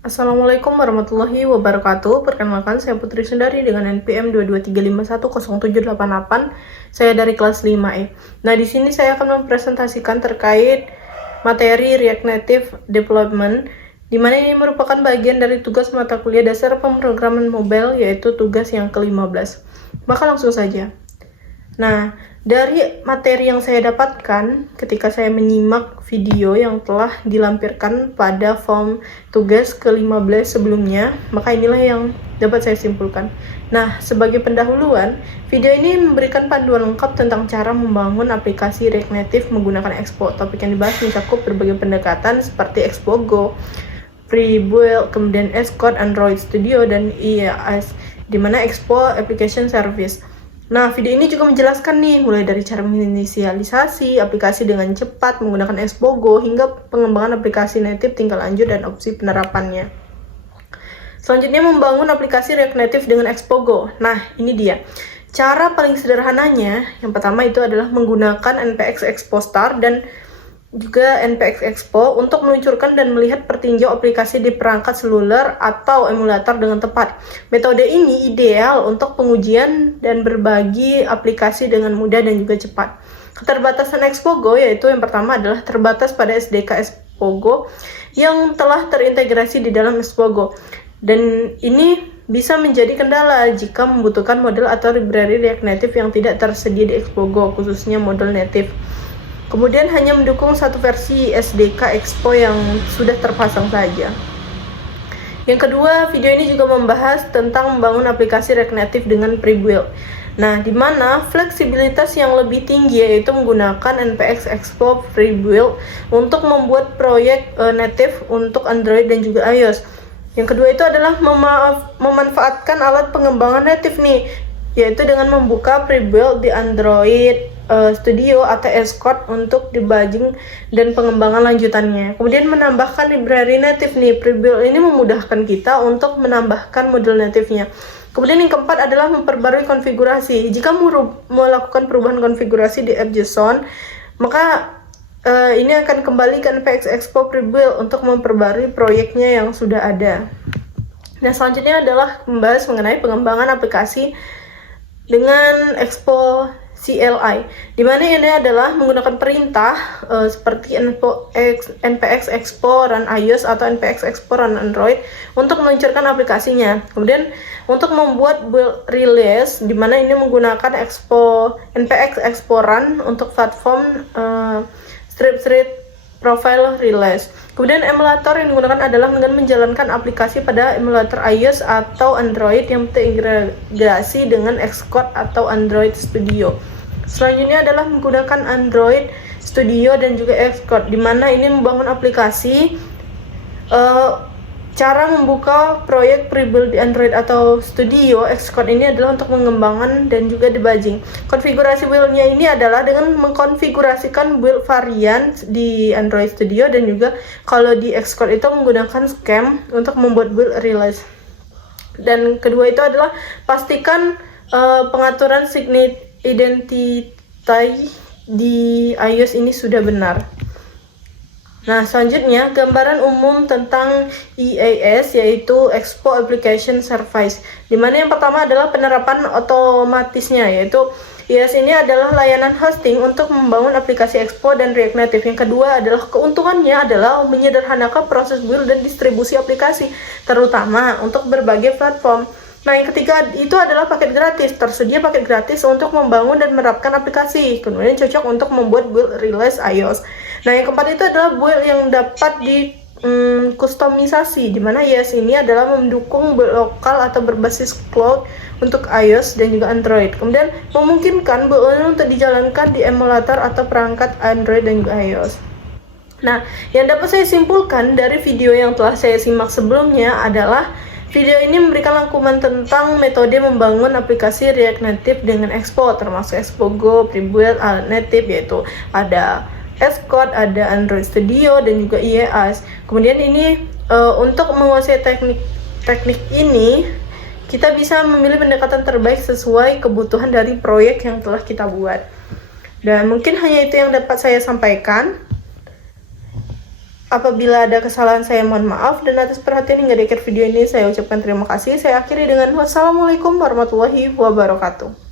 Assalamualaikum warahmatullahi wabarakatuh. Perkenalkan, saya Putri Sundari dengan NPM 223510788. Saya dari kelas 5E. Nah, di sini saya akan mempresentasikan terkait materi React Native Development, di mana ini merupakan bagian dari tugas mata kuliah dasar pemrograman mobile, yaitu tugas yang ke-15. Maka langsung saja. Nah, dari materi yang saya dapatkan ketika saya menyimak video yang telah dilampirkan pada form tugas ke-15 sebelumnya, maka inilah yang dapat saya simpulkan. Nah, sebagai pendahuluan, video ini memberikan panduan lengkap tentang cara membangun aplikasi React Native menggunakan Expo. Topik yang dibahas mencakup berbagai pendekatan seperti Expo Go, Pre-Build, kemudian Xcode, Android Studio, dan IaaS, di mana Expo Application Service. Nah, video ini juga menjelaskan nih, mulai dari cara menginisialisasi aplikasi dengan cepat menggunakan Expo Go, hingga pengembangan aplikasi native tingkat lanjut dan opsi penerapannya. Selanjutnya, membangun aplikasi React Native dengan Expo Go. Nah, ini dia. Cara paling sederhananya, yang pertama itu adalah menggunakan npx expo star dan juga npx expo untuk meluncurkan dan melihat pertinjau aplikasi di perangkat seluler atau emulator dengan tepat. Metode ini ideal untuk pengujian dan berbagi aplikasi dengan mudah dan juga cepat. Keterbatasan Expo Go yaitu yang pertama adalah terbatas pada SDK Expo Go yang telah terintegrasi di dalam Expo Go. Dan ini bisa menjadi kendala jika membutuhkan model atau library React Native yang tidak tersedia di Expo Go, khususnya model native. Kemudian hanya mendukung satu versi SDK Expo yang sudah terpasang saja. Yang kedua, video ini juga membahas tentang membangun aplikasi React Native dengan pre-build. Nah, di mana fleksibilitas yang lebih tinggi yaitu menggunakan npx expo pre-build untuk membuat proyek native untuk Android dan juga iOS. Yang kedua itu adalah memanfaatkan alat pengembangan native nih, yaitu dengan membuka pre-build di Android Studio atau Xcode untuk debugging dan pengembangan lanjutannya. Kemudian menambahkan library native nih, pre-build ini memudahkan kita untuk menambahkan model native-nya. Kemudian yang keempat adalah memperbarui konfigurasi. Jika melakukan perubahan konfigurasi di app.json, maka ini akan kembali ke npx expo pre-build untuk memperbarui proyeknya yang sudah ada. Nah, selanjutnya adalah membahas mengenai pengembangan aplikasi dengan Expo CLI, di mana ini adalah menggunakan perintah seperti npx expo run iOS atau npx expo run Android untuk meluncurkan aplikasinya. Kemudian untuk membuat build release, di mana ini menggunakan npx expo run untuk platform strip profile release. Kemudian emulator yang digunakan adalah dengan menjalankan aplikasi pada emulator iOS atau Android yang terintegrasi dengan Xcode atau Android Studio. Selanjutnya adalah menggunakan Android Studio dan juga Xcode, di mana ini membangun aplikasi. Cara membuka proyek pre-build di Android atau Studio Xcode ini adalah untuk mengembangkan dan juga debugging. Konfigurasi build-nya ini adalah dengan mengkonfigurasikan build varian di Android Studio, dan juga kalau di Xcode itu menggunakan scheme untuk membuat build release. Dan kedua itu adalah pastikan pengaturan identity di iOS ini sudah benar. Nah, selanjutnya gambaran umum tentang IaaS yaitu Expo Application Service, di mana yang pertama adalah penerapan otomatisnya, yaitu IaaS ini adalah layanan hosting untuk membangun aplikasi Expo dan React Native. Yang kedua adalah keuntungannya adalah menyederhanakan proses build dan distribusi aplikasi, terutama untuk berbagai platform. Nah, yang ketiga itu adalah paket gratis. Tersedia paket gratis untuk membangun dan menerapkan aplikasi. Kemudian cocok untuk membuat build release iOS. Nah, yang keempat itu adalah build yang dapat di kustomisasi, di mana iOS ini adalah mendukung build lokal atau berbasis cloud untuk iOS dan juga Android. Kemudian memungkinkan build untuk dijalankan di emulator atau perangkat Android dan juga iOS. Nah, yang dapat saya simpulkan dari video yang telah saya simak sebelumnya adalah video ini memberikan rangkuman tentang metode membangun aplikasi React Native dengan Expo, termasuk Expo Go, Pre-build, Native, yaitu ada Xcode, ada Android Studio, dan juga IaaS. Kemudian ini untuk menguasai teknik ini, kita bisa memilih pendekatan terbaik sesuai kebutuhan dari proyek yang telah kita buat. Dan mungkin hanya itu yang dapat saya sampaikan. Apabila ada kesalahan saya mohon maaf, dan atas perhatian hingga di akhir video ini saya ucapkan terima kasih. Saya akhiri dengan wassalamualaikum warahmatullahi wabarakatuh.